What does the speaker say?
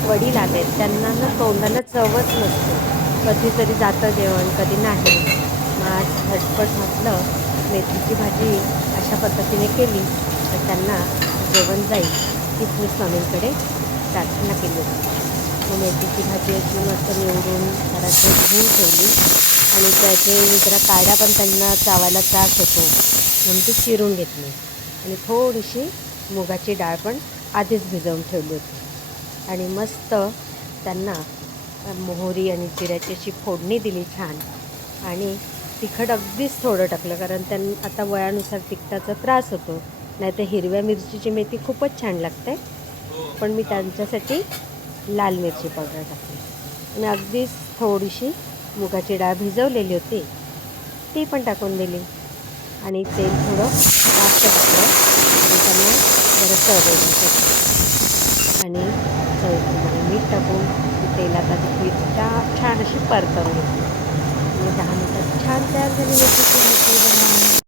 वडील आहेत त्यांना ना तोंडाला चवच नसते. कधीतरी जातं जेवण कधी नाही. आज झटपट म्हटलं मेथीची भाजी अशा पद्धतीने केली तर त्यांना जेवण जाईल तीच मी स्वामींकडे प्रार्थना केली होती. मग मेथीची भाजी अशी मस्त निवडून घरात धुवून ठेवली. आणि त्याचे जरा काड्या पण त्यांना चावायला त्रास होतो म्हणून ती चिरून घेतली. आणि थोडीशी मुगाची डाळ पण आधीच भिजवून ठेवली होती. आणि मस्त त्यांना मोहरी आणि जिऱ्याची अशी फोडणी दिली छान. आणि तिखट अगदीच थोडं टाकलं कारण त्यांना आता वयानुसार तिखटाचा त्रास होतो. नाही तर हिरव्या मिरचीची मेथी खूपच छान लागते. पण मी त्यांच्यासाठी लाल मिरची पावडर टाकली. आणि अगदीच थोडीशी मुगाची डाळ भिजवलेली होती. ती पण टाकून दिली. आणि तेल थोडं जास्त टाकलं. आणि त्यांना जरा चव आणि चवीप्रमाणे म्हणजे मीठ टाकून तेलात आधी पीठ छान अशी परतवून घेतली म्हणजे आणि दहा मिनटात छान तयार झाली मेथीची भाजी बघा